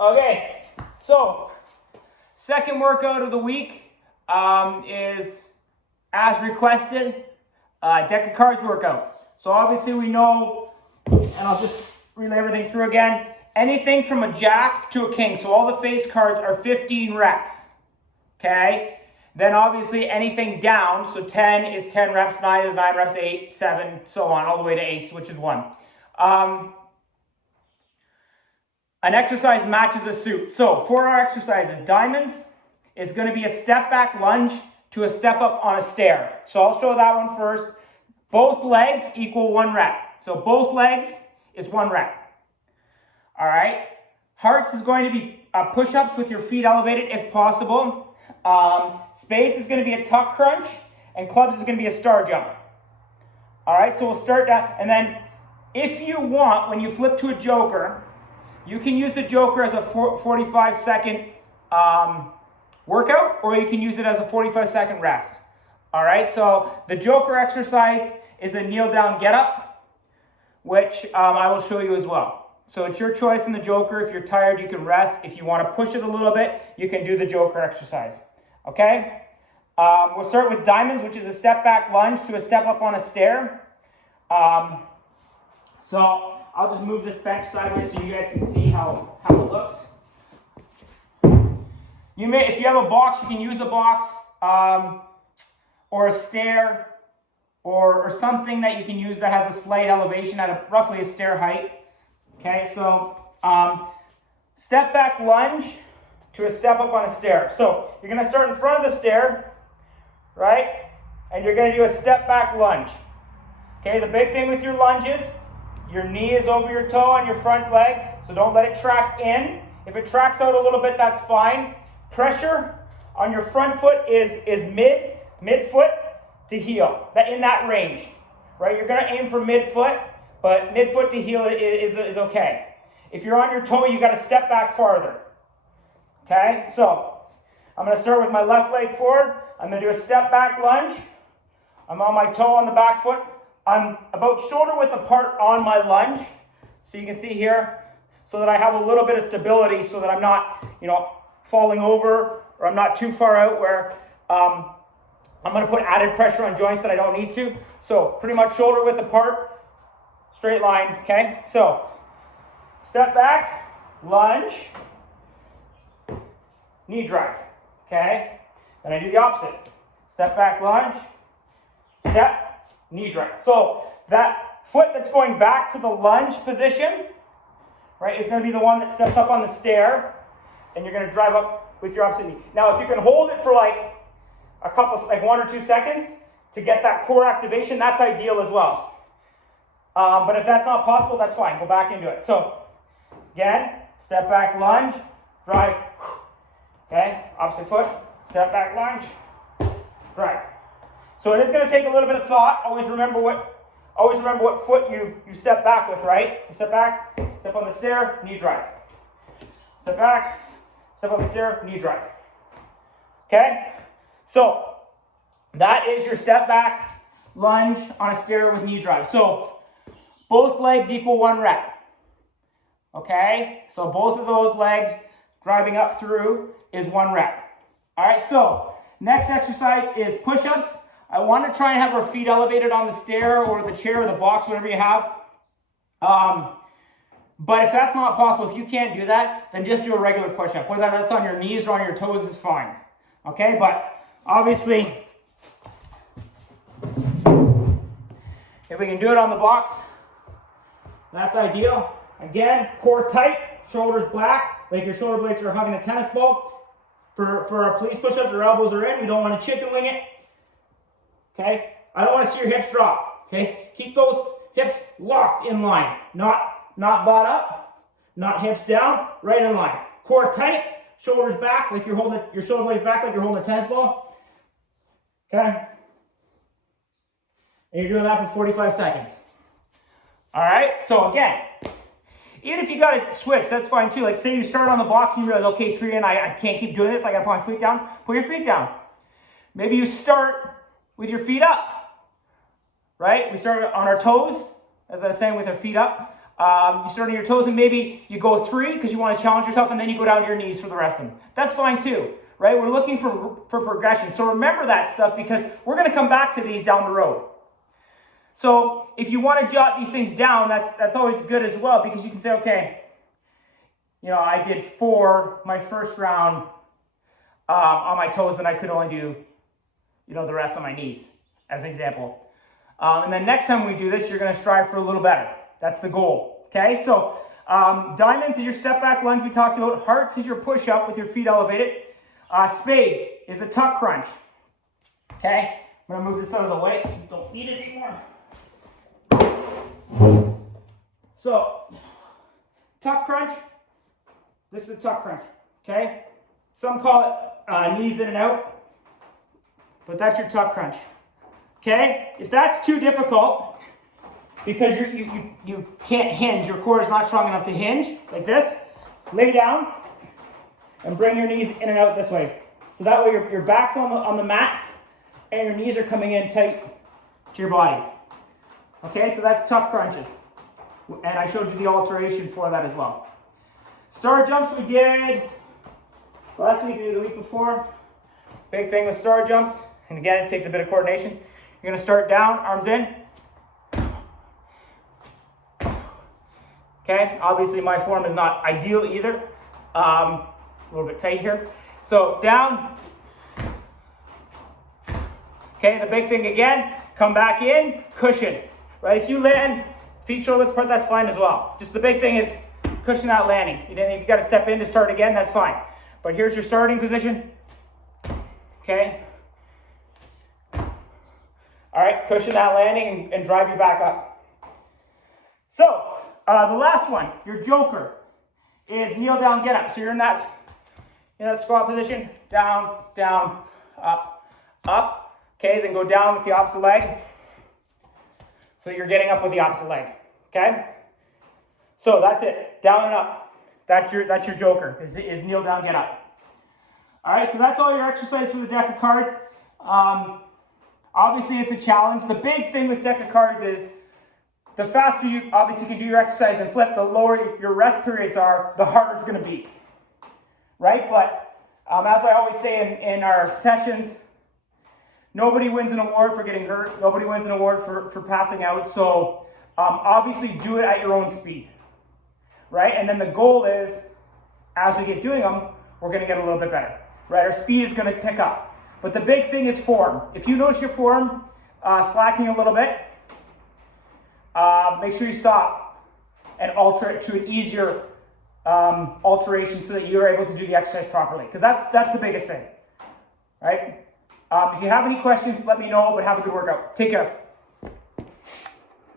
Okay, so second workout of the week is, as requested, deck of cards workout. So obviously we know, and I'll just relay everything through again, anything from a jack to a king. So all the face cards are 15 reps, okay? Then obviously anything down, so 10 is 10 reps, 9 is 9 reps, 8, 7, so on, all the way to ace, which is 1. An exercise matches a suit. So for our exercises, diamonds is going to be a step back lunge to a step up on a stair. So I'll show that one first. Both legs equal 1 rep. So both legs is 1 rep. All right. Hearts is going to be push-ups with your feet elevated if possible. Spades is going to be a tuck crunch, and clubs is going to be a star jump. All right. So we'll start that, and then if you want, when you flip to a joker, you can use the joker as a 45-second workout, or you can use it as a 45-second rest. All right, so the joker exercise is a kneel down get up, which I will show you as well. So it's your choice in the joker. If you're tired, you can rest. If you want to push it a little bit, you can do the joker exercise. Okay, we'll start with diamonds, which is a step back lunge to a step up on a stair. So I'll just move this bench sideways so you guys can see how it looks. If you have a box, you can use a box or a stair or something that you can use that has a slight elevation at roughly a stair height. Okay, so step back lunge to a step up on a stair. So you're going to start in front of the stair, right? And you're going to do a step back lunge. Okay, the big thing with your lunges, your knee is over your toe on your front leg, so don't let it track in. If it tracks out a little bit, that's fine. Pressure on your front foot is mid-foot to heel, in that range, right? You're going to aim for mid-foot, but mid-foot to heel is okay. If you're on your toe, you got to step back farther. Okay, so I'm going to start with my left leg forward. I'm going to do a step back lunge. I'm on my toe on the back foot. I'm about shoulder width apart on my lunge, so you can see here, so that I have a little bit of stability, so that I'm not, falling over, or I'm not too far out where I'm going to put added pressure on joints that I don't need to. So pretty much shoulder width apart, straight line. Okay, so step back, lunge, knee drive. Okay, then I do the opposite. Step back, lunge, step, knee drive. So that foot that's going back to the lunge position, right, is going to be the one that steps up on the stair, and you're going to drive up with your opposite knee. Now, if you can hold it for like 1 or 2 seconds to get that core activation, that's ideal as well. But if that's not possible, that's fine. Go back into it. So again, step back lunge, drive. Okay, opposite foot, step back lunge, drive. So it is going to take a little bit of thought. Always remember what foot you step back with, right? You step back, step on the stair, knee drive. Step back, step on the stair, knee drive. Okay? So that is your step back lunge on a stair with knee drive. So both legs equal 1 rep. Okay? So both of those legs driving up through is 1 rep. All right, so next exercise is push-ups. I want to try and have our feet elevated on the stair or the chair or the box, whatever you have. But if that's not possible, if you can't do that, then just do a regular push-up. Whether that's on your knees or on your toes is fine. Okay, but obviously, if we can do it on the box, that's ideal. Again, core tight, shoulders back, like your shoulder blades are hugging a tennis ball. For our police push-ups, our elbows are in. We don't want to chicken wing it. Okay, I don't want to see your hips drop. Okay, keep those hips locked in line, not butt up, not hips down, right in line. Core tight, shoulders back, like you're holding your shoulder blades back, like you're holding a tennis ball. Okay, and you're doing that for 45 seconds. All right. So again, even if you got to switch, that's fine too. Like say you start on the box and you realize, okay, 3 in, I can't keep doing this. I got to put my feet down. Put your feet down. Maybe you start with your feet up, right? We start on our toes, as I was saying, with our feet up. You start on your toes and maybe you go 3 because you want to challenge yourself, and then you go down to your knees for the rest of them. That's fine too, right? We're looking for progression. So remember that stuff because we're going to come back to these down the road. So if you want to jot these things down, that's always good as well, because you can say, okay, I did 4 my first round on my toes, and I could only do, the rest on my knees, as an example. And then next time we do this, you're going to strive for a little better. That's the goal, okay? So diamonds is your step back lunge we talked about. Hearts is your push up with your feet elevated. Spades is a tuck crunch, okay? I'm going to move this out of the way because we don't need it anymore. So, tuck crunch. This is a tuck crunch, okay? Some call it knees in and out, but that's your tuck crunch, okay? If that's too difficult, because you can't hinge, your core is not strong enough to hinge, like this, lay down and bring your knees in and out this way. So that way your back's on the mat and your knees are coming in tight to your body. Okay, so that's tuck crunches. And I showed you the alteration for that as well. Star jumps we did last week or the week before. Big thing with star jumps, and again, it takes a bit of coordination. You're gonna start down, arms in. Okay, obviously my form is not ideal either. A little bit tight here. So down. Okay, the big thing again, come back in, cushion. Right, if you land feet shoulder width apart, that's fine as well. Just the big thing is cushion that landing. If you got to step in to start again, that's fine. But here's your starting position. Okay. All right, cushion that landing and drive you back up. So the last one, your joker, is kneel down, get up. So you're in that squat position, down, down, up, up. Okay, then go down with the opposite leg. So you're getting up with the opposite leg, okay? So that's it, down and up. That's your joker, is kneel down, get up. All right, so that's all your exercise for the deck of cards. Obviously, it's a challenge. The big thing with deck of cards is the faster you obviously can do your exercise and flip, the lower your rest periods are, the harder it's gonna be, right? But as I always say in our sessions, nobody wins an award for getting hurt. Nobody wins an award for passing out. So obviously do it at your own speed, right? And then the goal is, as we get doing them, we're going to get a little bit better, right? Our speed is going to pick up. But the big thing is form. If you notice your form slacking a little bit, make sure you stop and alter it to an easier alteration so that you're able to do the exercise properly. Because that's the biggest thing, right? If you have any questions, let me know, but have a good workout. Take care.